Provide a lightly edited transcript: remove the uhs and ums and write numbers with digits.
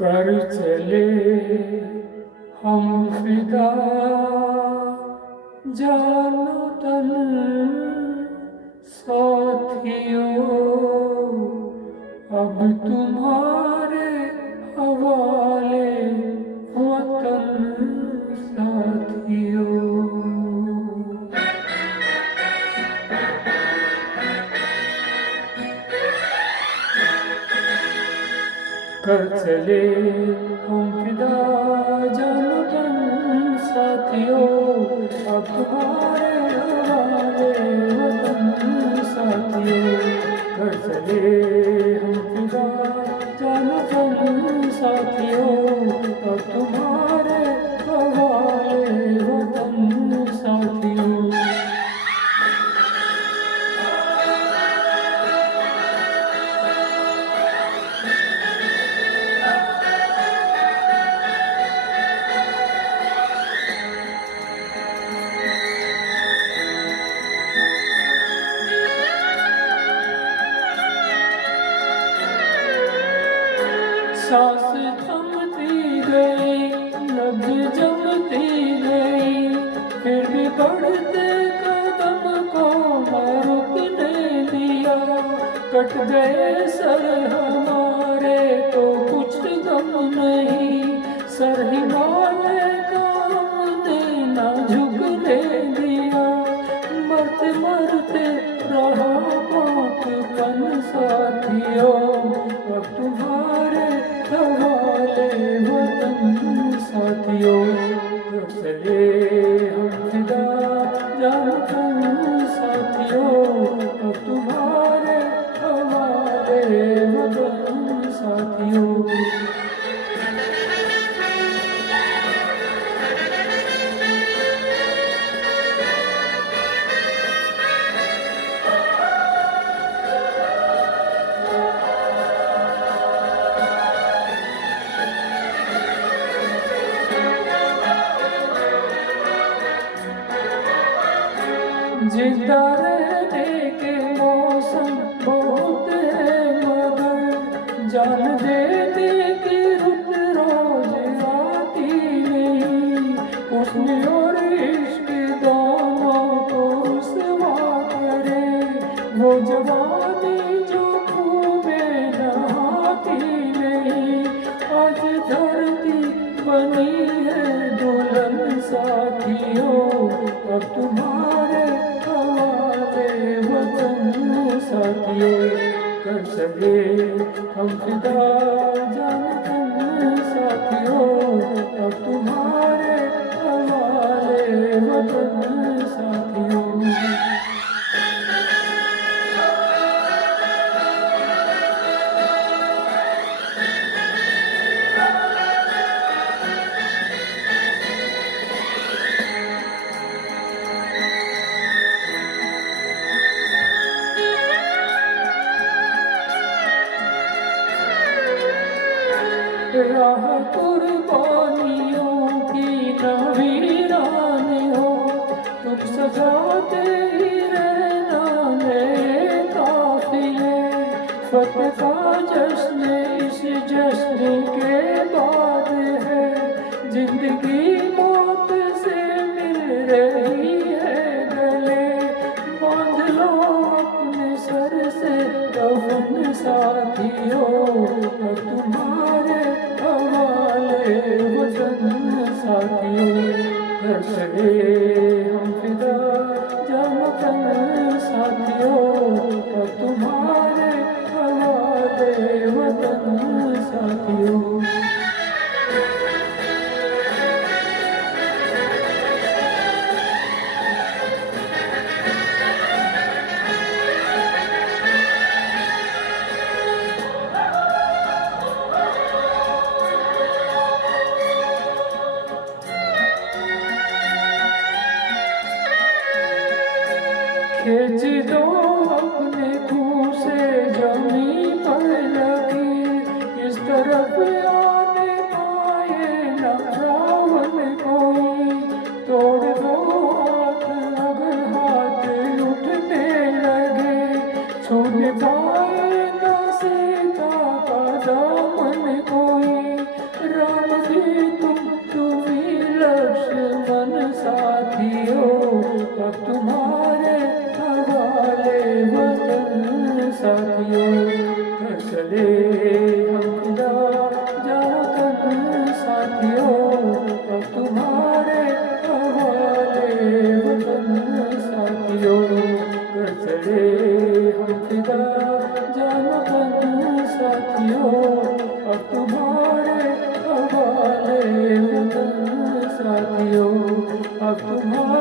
कर चले हम फिदा जानो तन साथियों, अब तुम्हारे हवाले वतन साथियों। कर चले हम फिदा जानो तुम साथियों, अब तुम्हारे हवाले वतन साथियों। कर चले हम फिदा जानो तुम साथियों, अब तुम्हारे हवाले वतन साथियों। सांस थमती गई, नब्ज जमती गई, फिर भी बढ़ते कदम को मैं रुकने दिया। कट गए सर हमारे तो कुछ गम नहीं, सर हिमालय का हमने ना झुकने दिया। मरते मरते रहा मौतपन साथियों, अब तुम्हारे हवाले वतन साथियों। कर चले हम फिदा जानो तुम साथियों, अब तुम्हारे हवाले वतन साथियों। जिंदा रहने के मौसम बहुत है, मगर जान देने की रुत रोज आती नहीं। हुस्न और इश्क दोनों को रुसवा करे, वो जवानी जो खूह में नहाती नहीं। आज धरती बनी है दुल्हन साथियों, अब तुम्हारे हवाले वतन साथियों। कर चले हम फिदा जानो तुम साथियों, अब तुम्हारे हवाले वतन साथियों। राह कुर्बानियों की न वीरान हो, तुम सजाते ही रहना नए काफिले। फतह का जश्न इस जश्न के बाद है, जिंदगी मौत से मिल रही है गले। बांध लो अपने सर से कफन साथियों, अब तुम्हारे हवाले वतन साथियों। कर चले हम फिदा जानो तुम साथियों, अब तुम्हारे हवाले वतन साथियों। खींच दो अपने खूह से जमी पर लगी, इस तरफ आने पाए न रावण कोई। तोड़ दो हाथ अगर हाथ उठने लगे, छूने पाए न सीता का दामन कोई। अब तुम्हारे हवाले वतन साथियों। घर चले हम फिदा जाओ तन साथियों, अब तुम्हारे हवाले वतन साथियों। घर चले हम फिदा जाओ तन साथियों, अब तुम्हारे हवाले वतन साथियों। अब तुम्हारे